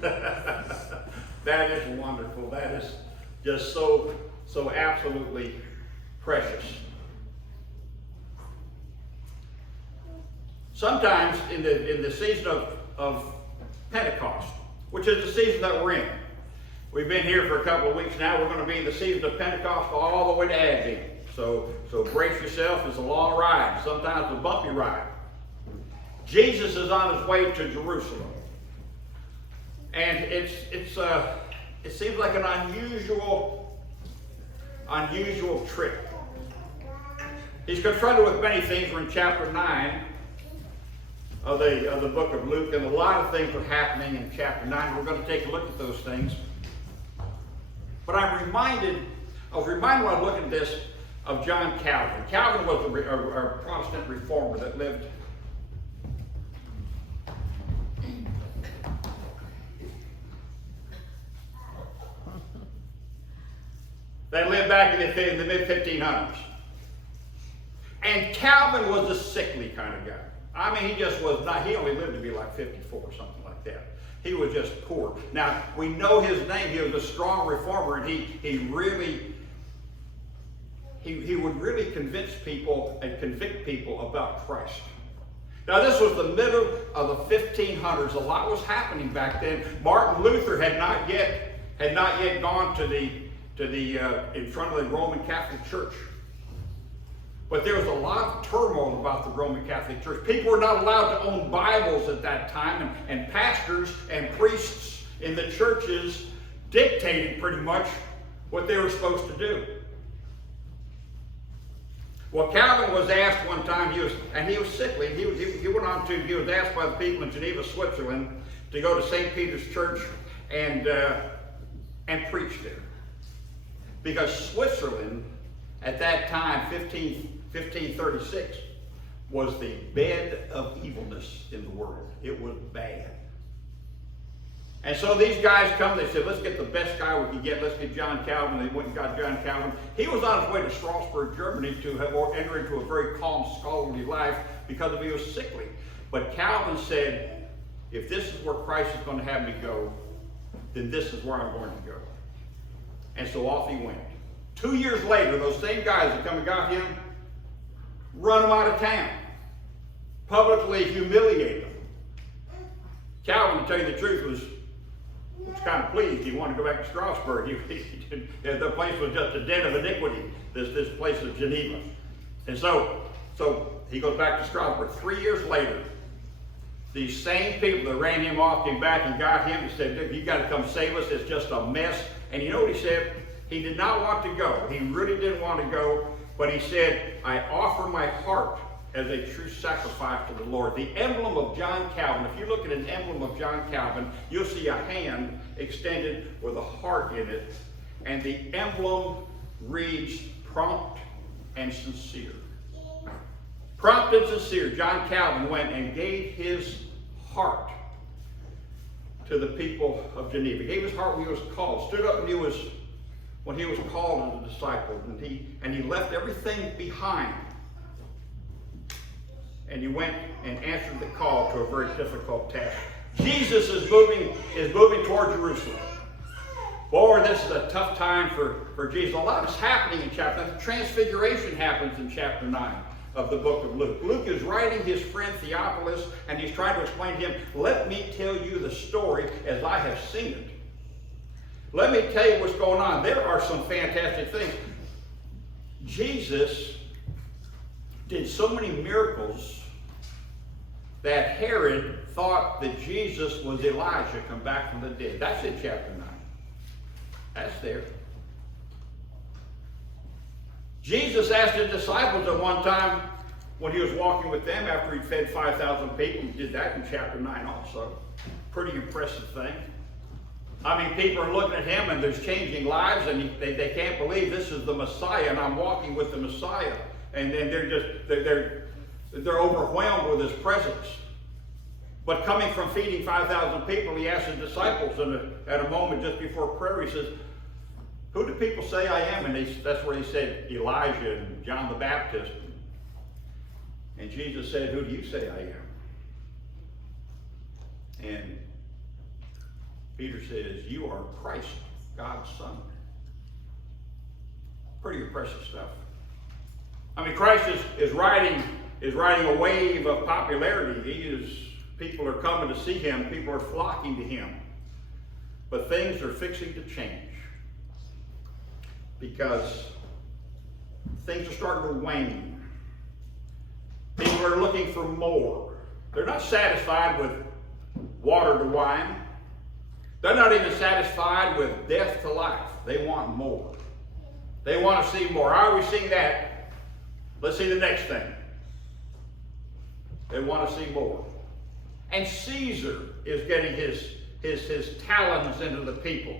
That is wonderful. That is just so absolutely precious. Sometimes in the season of Pentecost, which is the season that we're in. We've been here for a couple of weeks now. We're going to be in the season of Pentecost all the way to Advent. So brace yourself. It's a long ride, sometimes a bumpy ride. Jesus is on his way to Jerusalem. And it seems like an unusual trip. He's confronted with many things. We're in chapter 9 of the book of Luke, and a lot of things are happening in chapter 9. We're going to take a look at those things. But I was reminded when I was looking at this of John Calvin. Calvin was a Protestant reformer that lived back in the mid-1500s. And Calvin was a sickly kind of guy. I mean, he just was not, he only lived to be like 54 or something like that. He was just poor. Now, we know his name. He was a strong reformer, and he would really convince people and convict people about Christ. Now, this was the middle of the 1500s. A lot was happening back then. Martin Luther had not yet gone to the in front of the Roman Catholic Church. But there was a lot of turmoil about the Roman Catholic Church. People were not allowed to own Bibles at that time, and pastors and priests in the churches dictated pretty much what they were supposed to do. Well, Calvin was asked one time, he was sickly. He was asked by the people in Geneva, Switzerland, to go to St. Peter's Church and preach there. Because Switzerland, at that time, 1536, was the bed of evilness in the world. It was bad. And so these guys come, they said, let's get the best guy we can get. Let's get John Calvin. They went and got John Calvin. He was on his way to Strasbourg, Germany to enter into a very calm, scholarly life because he was sickly. But Calvin said, if this is where Christ is going to have me go, then this is where I'm going to go. And so off he went. 2 years later, those same guys that come and got him, run him out of town. Publicly humiliate him. Calvin, to tell you the truth, was kind of pleased. He wanted to go back to Strasbourg. The place was just a den of iniquity, this place of Geneva. And so he goes back to Strasbourg. 3 years later, these same people that ran him off came back and got him and said, you got to come save us. It's just a mess. And you know what he said? He did not want to go. He really didn't want to go. But he said, I offer my heart as a true sacrifice to the Lord. The emblem of John Calvin, if you look at an emblem of John Calvin, you'll see a hand extended with a heart in it. And the emblem reads, prompt and sincere. Prompt and sincere. John Calvin went and gave his heart to the people of Geneva. He gave his heart when he was called. Stood up when he was called as a disciple. And he left everything behind. And he went and answered the call to a very difficult task. Jesus is moving toward Jerusalem. Boy, this is a tough time for Jesus. A lot is happening in chapter 9. The transfiguration happens in chapter 9 of the book of Luke. Luke is writing his friend Theophilus, and he's trying to explain to him, let me tell you the story as I have seen it. Let me tell you what's going on. There are some fantastic things. Jesus did so many miracles that Herod thought that Jesus was Elijah come back from the dead. That's in chapter 9. That's there. Jesus asked his disciples at one time when he was walking with them after he'd fed 5,000 people. He did that in chapter 9 also. Pretty impressive thing. I mean, people are looking at him and there's changing lives, and they can't believe this is the Messiah, and I'm walking with the Messiah. And then they're overwhelmed with his presence. But coming from feeding 5,000 people, he asked his disciples at a moment just before prayer, he says, who do people say I am? And that's where he said Elijah and John the Baptist. And Jesus said, who do you say I am? And Peter says, you are Christ, God's Son. Pretty impressive stuff. I mean, Christ is riding a wave of popularity. People are coming to see him. People are flocking to him. But things are fixing to change, because things are starting to wane. People are looking for more. They're not satisfied with water to wine. They're not even satisfied with death to life. They want more. They want to see more. How are we seeing that? Let's see the next thing. They want to see more. And Caesar is getting his talons into the people.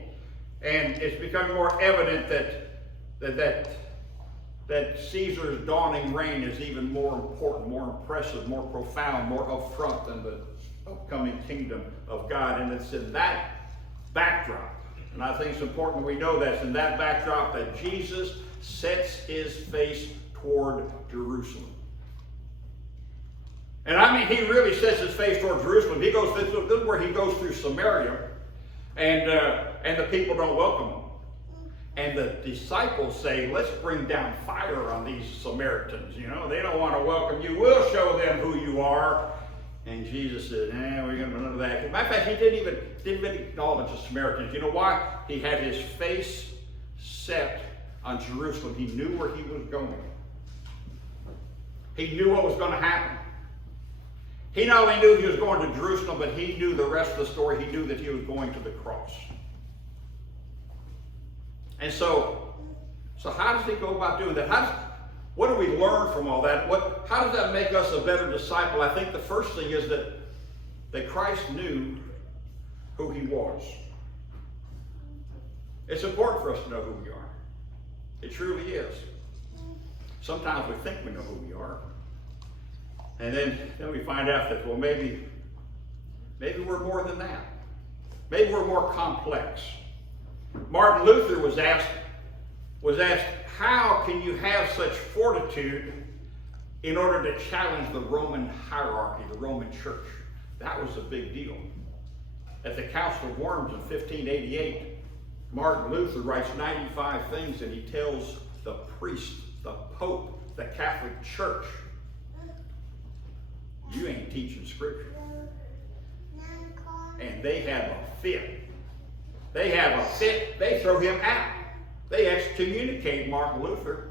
And it's becoming more evident that Caesar's dawning reign is even more important, more impressive, more profound, more upfront than the upcoming kingdom of God. And it's in that backdrop, and I think it's important we know that it's in that backdrop that Jesus sets his face toward Jerusalem. And I mean, he really sets his face toward Jerusalem. He goes, this is where he goes through Samaria, and the people don't welcome him. And the disciples say, let's bring down fire on these Samaritans. You know, they don't want to welcome you. We'll show them who you are. And Jesus said, we're going to do none of that. As a matter of fact, he didn't even acknowledge the Samaritans. You know why? He had his face set on Jerusalem. He knew where he was going. He knew what was going to happen. He not only knew he was going to Jerusalem, but he knew the rest of the story. He knew that he was going to the cross. And so how does he go about doing that? What do we learn from all that? How does that make us a better disciple? I think the first thing is that Christ knew who he was. It's important for us to know who we are. It truly is. Sometimes we think we know who we are. And then we find out that, well, maybe we're more than that. Maybe we're more complex. Martin Luther was asked, how can you have such fortitude in order to challenge the Roman hierarchy, the Roman church? That was a big deal. At the Council of Worms in 1588, Martin Luther writes 95 things, and he tells the priest, the Pope, the Catholic Church, you ain't teaching Scripture. And they have a fit. They throw him out. They excommunicate Martin Luther.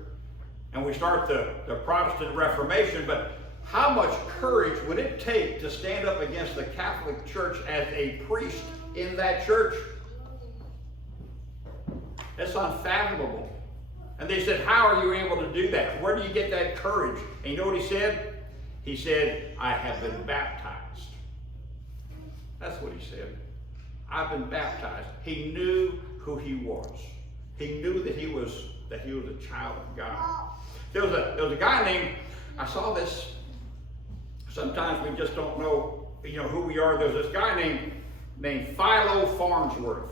And we start the Protestant Reformation. But how much courage would it take to stand up against the Catholic Church as a priest in that church? That's unfathomable. And they said, how are you able to do that? Where do you get that courage? And you know what he said? He said, I have been baptized. That's what he said. I've been baptized. He knew who he was. He knew that he was a child of God. There was a guy named, I saw this, sometimes we just don't know, who we are. There's this guy named Philo Farnsworth.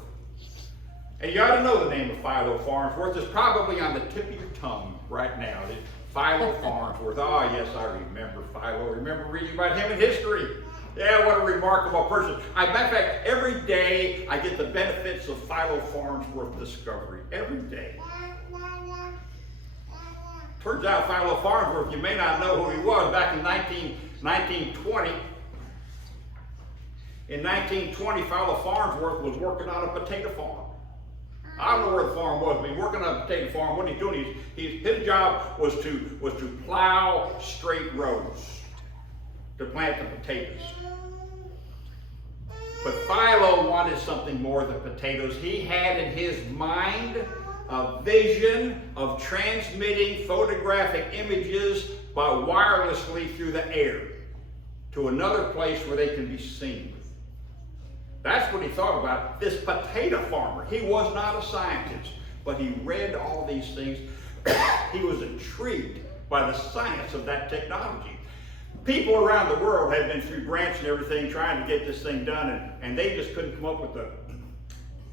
And you ought to know the name of Philo Farnsworth. It's probably on the tip of your tongue right now. Philo Farnsworth. Oh, yes, I remember Philo. Remember reading about him in history. Yeah, what a remarkable person. Matter of fact, every day I get the benefits of Philo Farnsworth discovery. Every day. Turns out Philo Farnsworth, you may not know who he was, back in 1920. In 1920, Philo Farnsworth was working on a potato farm. I don't know where the farm was, but he was working on a potato farm. What he's doing, his job was to plow straight rows to plant the potatoes. But Philo wanted something more than potatoes. He had in his mind a vision of transmitting photographic images wirelessly through the air to another place where they can be seen. That's what he thought about. This potato farmer, he was not a scientist, but he read all these things. He was intrigued by the science of that technology. People around the world had been through grants and everything trying to get this thing done, and they just couldn't come up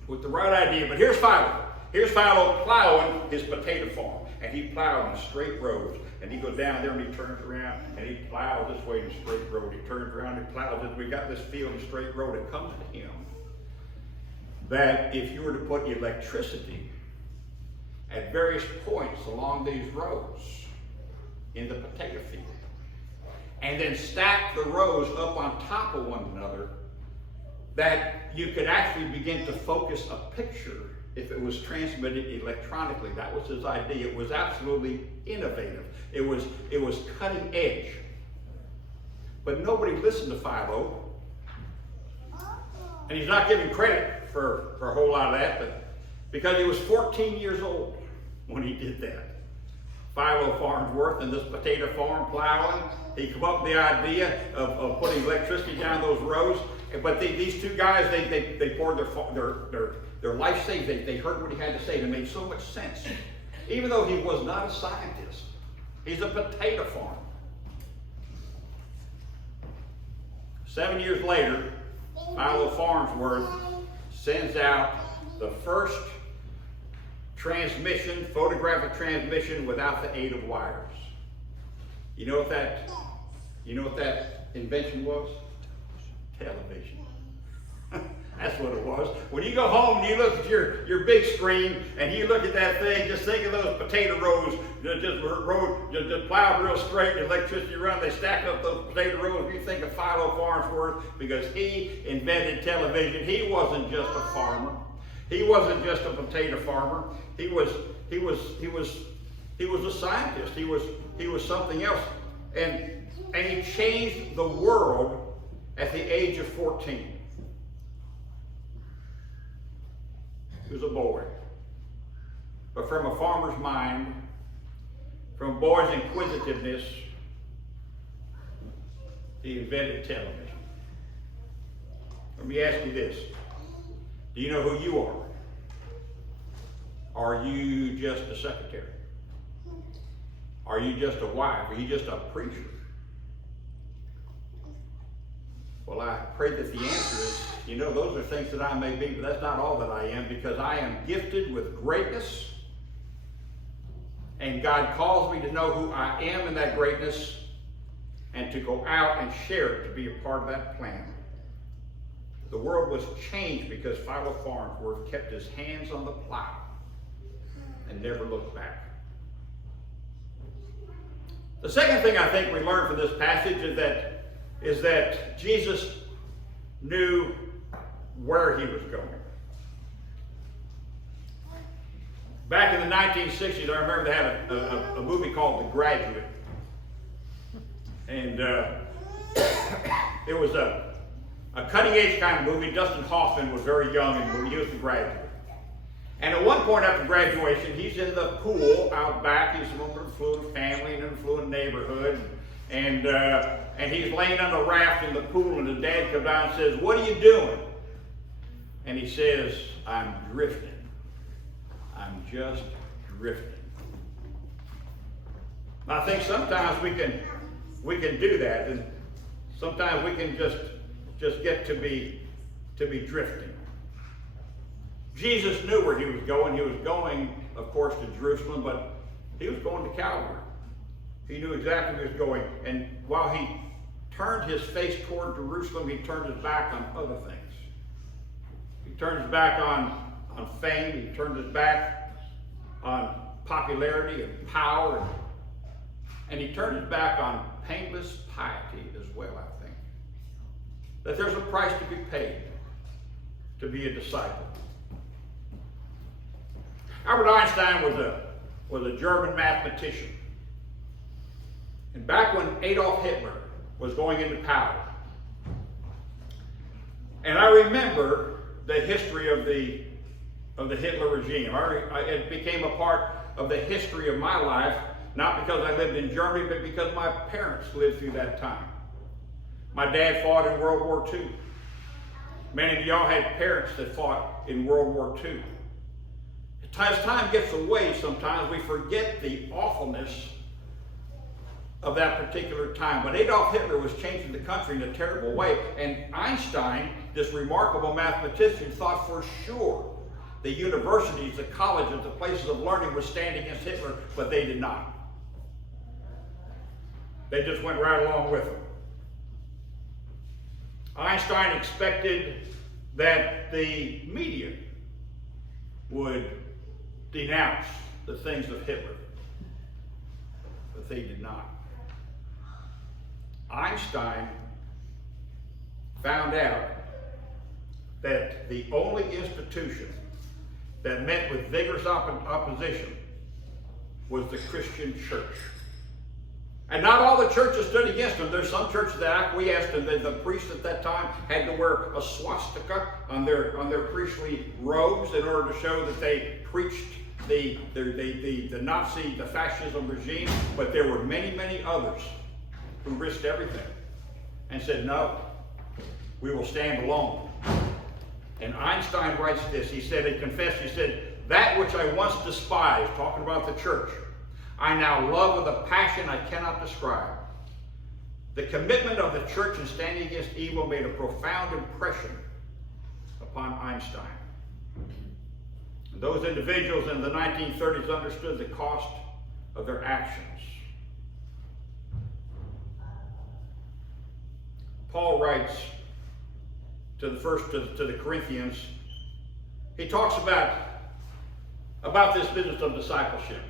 with the right idea. But here's Philo. Here's Philo plowing his potato farm, and he plowed in straight rows. And he goes down there and he turns around and he plows this way in a straight road. He turns around and plows it. We got this field in a straight road. It comes to him. that if you were to put electricity at various points along these rows in the potato field, and then stack the rows up on top of one another, that you could actually begin to focus a picture if it was transmitted electronically. That was his idea. It was absolutely innovative. It was cutting edge. But nobody listened to Philo. And he's not giving credit for a whole lot of that, but because he was 14 years old when he did that. Philo Farnsworth and this potato farm plowing, he came up with the idea of putting electricity down those rows. But these two guys, they poured their life savings. They heard what he had to say. It made so much sense. Even though he was not a scientist, he's a potato farmer. 7 years later, Philo Farnsworth sends out the first transmission, photographic transmission without the aid of wires. You know what that invention was? Television. That's what it was. When you go home and you look at your big screen and you look at that thing, just think of those potato rows just plowed real straight, and electricity run. They stack up those potato rows. You think of Philo Farnsworth because he invented television. He wasn't just a farmer. He wasn't just a potato farmer. He was a scientist. He was something else. And he changed the world at the age of 14. He was a boy. But from a farmer's mind, from a boy's inquisitiveness, he invented television. Let me ask you this. Do you know who you are? Are you just a secretary? Are you just a wife? Are you just a preacher? Well, I pray that the answer is, those are things that I may be, but that's not all that I am, because I am gifted with greatness, and God calls me to know who I am in that greatness and to go out and share it, to be a part of that plan. The world was changed because Philo Farnsworth kept his hands on the plow and never looked back. The second thing I think we learn from this passage is that Jesus knew where he was going. Back in the 1960s, I remember they had a movie called The Graduate. And it was a cutting-edge kind of movie. Dustin Hoffman was very young and he was The Graduate. And at one point after graduation, he's in the pool out back. He's from an affluent family and an affluent neighborhood. And he's laying on the raft in the pool, and the dad comes down and says, "What are you doing?" And he says, "I'm drifting. I'm just drifting." I think sometimes we can do that, and sometimes we can just get to be drifting. Jesus knew where he was going. He was going, of course, to Jerusalem, but he was going to Calvary. He knew exactly where he was going. And while he turned his face toward Jerusalem, he turned his back on other things. He turned his back on fame. He turned his back on popularity and power. And he turned his back on painless piety as well, I think. That there's a price to be paid to be a disciple. Albert Einstein was a German mathematician. And back when Adolf Hitler was going into power, and I remember the history of the Hitler regime. It became a part of the history of my life, not because I lived in Germany, but because my parents lived through that time. My dad fought in World War II. Many of y'all had parents that fought in World War II. As time gets away, sometimes we forget the awfulness of that particular time. But Adolf Hitler was changing the country in a terrible way, and Einstein, this remarkable mathematician, thought for sure the universities, the colleges, the places of learning would stand against Hitler, but they did not. They just went right along with him. Einstein expected that the media would denounce the things of Hitler, but they did not. Einstein found out that the only institution that met with vigorous opposition was the Christian church. And not all the churches stood against him. There's some churches that acquiesced, and the priests at that time had to wear a swastika on their priestly robes in order to show that they preached the Nazi, the fascism regime. But there were many, many others who risked everything and said, no, we will stand alone. And Einstein writes this. He said, he confessed, he said, that which I once despised, talking about the church, I now love with a passion I cannot describe. The commitment of the church in standing against evil made a profound impression upon Einstein. And those individuals in the 1930s understood the cost of their actions. Paul writes to the Corinthians, he talks about this business of discipleship.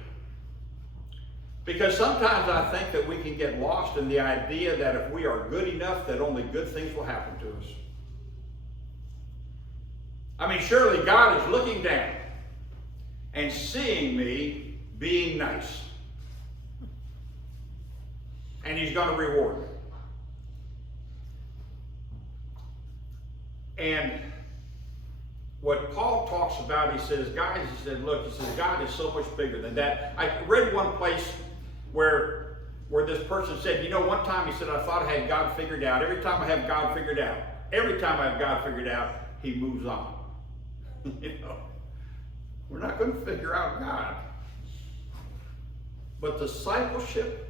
Because sometimes I think that we can get lost in the idea that if we are good enough, that only good things will happen to us. I mean, surely God is looking down and seeing me being nice. And he's going to reward me. And what Paul talks about, he says, guys, he said, look, he says, God is so much bigger than that. I read one place where this person said, you know, one time he said, I thought I had God figured out. Every time I have God figured out, he moves on. You know, we're not going to figure out God. But discipleship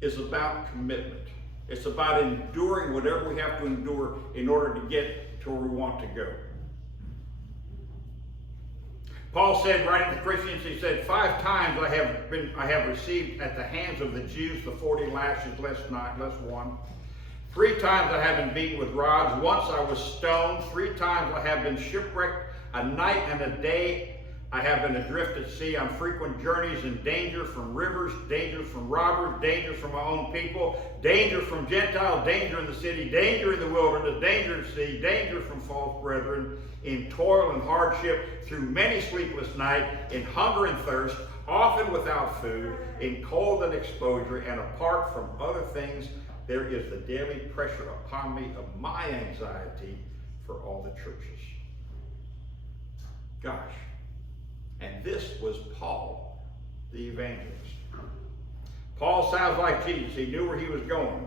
is about commitment. It's about enduring whatever we have to endure in order to get to where we want to go. Paul said, writing to Christians, he said, 5 times I have received at the hands of the Jews the 40 lashes less 1. 3 times I have been beaten with rods. Once I was stoned. 3 times I have been shipwrecked. A night and a day I have been adrift at sea on frequent journeys, in danger from rivers, danger from robbers, danger from my own people, danger from Gentiles, danger in the city, danger in the wilderness, danger at sea, danger from false brethren, in toil and hardship, through many sleepless nights, in hunger and thirst, often without food, in cold and exposure, and apart from other things, there is the daily pressure upon me of my anxiety for all the churches. Gosh. And this was Paul, the evangelist. Paul sounds like Jesus. He knew where he was going.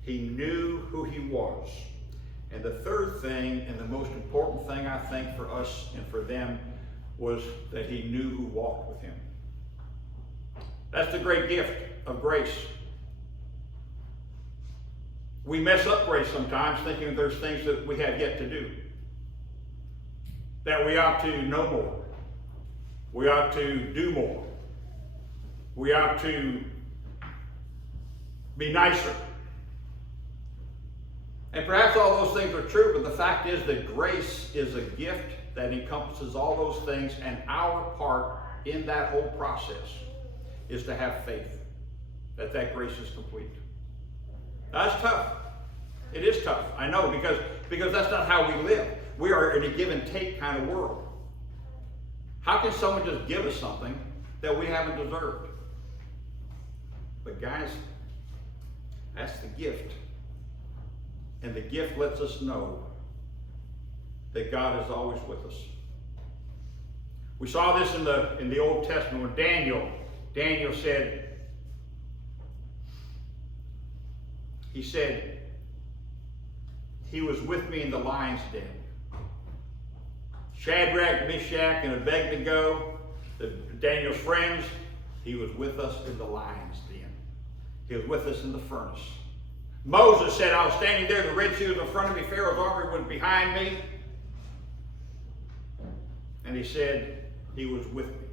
He knew who he was. And the third thing, and the most important thing I think for us and for them, was that he knew who walked with him. That's the great gift of grace. We mess up grace sometimes, thinking that there's things that we have yet to do, that we ought to know more. We ought to do more. We ought to be nicer. And perhaps all those things are true, but the fact is that grace is a gift that encompasses all those things, and our part in that whole process is to have faith that grace is complete. That's tough. It is tough. I know, because that's not how we live. We are in a give and take kind of world. How can someone just give us something that we haven't deserved? But guys, that's the gift. And the gift lets us know that God is always with us. We saw this in the Old Testament when Daniel said, he said, he was with me in the lion's den. Shadrach, Meshach, and Abednego, Daniel's friends, he was with us in the lion's den. He was with us in the furnace. Moses said, I was standing there, the Red Sea was in front of me, Pharaoh's army was behind me. And he said, he was with me.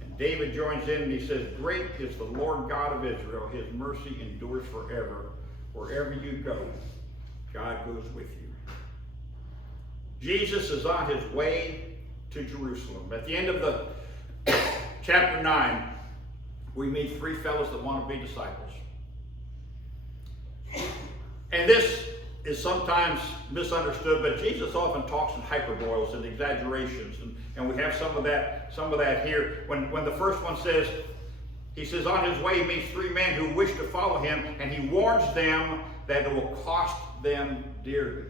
And David joins in and he says, great is the Lord God of Israel. His mercy endures forever. Wherever you go, God goes with you. Jesus is on his way to Jerusalem. At the end of the chapter 9, we meet three fellows that want to be disciples. And this is sometimes misunderstood, but Jesus often talks in hyperboles and exaggerations, and we have some of that here. When the first one says, he says, on his way he meets three men who wish to follow him, and he warns them that it will cost them dearly.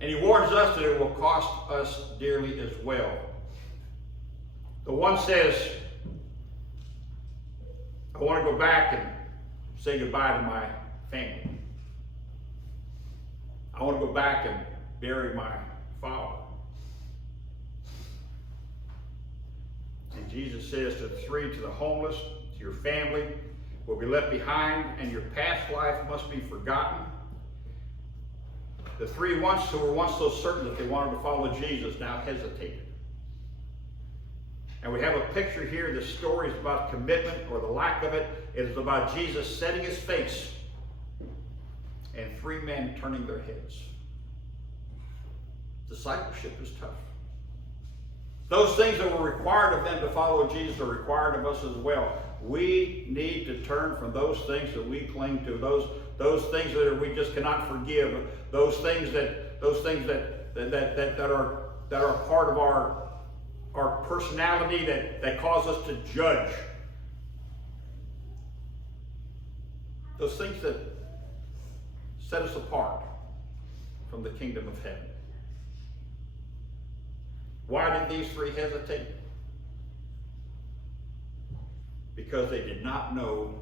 And he warns us that it will cost us dearly as well. The one says, I want to go back and say goodbye to my family. I want to go back and bury my father. And Jesus says to the three, to the homeless, to your family, will be left behind, and your past life must be forgotten. The three who were once so certain that they wanted to follow Jesus now hesitated. And we have a picture here. The story is about commitment or the lack of it. It is about Jesus setting his face and three men turning their heads. Discipleship is tough. Those things that were required of them to follow Jesus are required of us as well. We need to turn from those things that we cling to, those things that we just cannot forgive, those things that are part of our personality that cause us to judge. Those things that set us apart from the kingdom of heaven. Why did these three hesitate? Because they did not know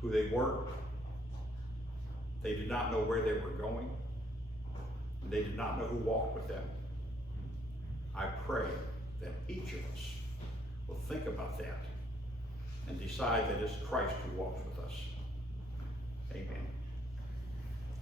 who they were. They did not know where they were going. And they did not know who walked with them. I pray that each of us will think about that and decide that it's Christ who walks with us. Amen.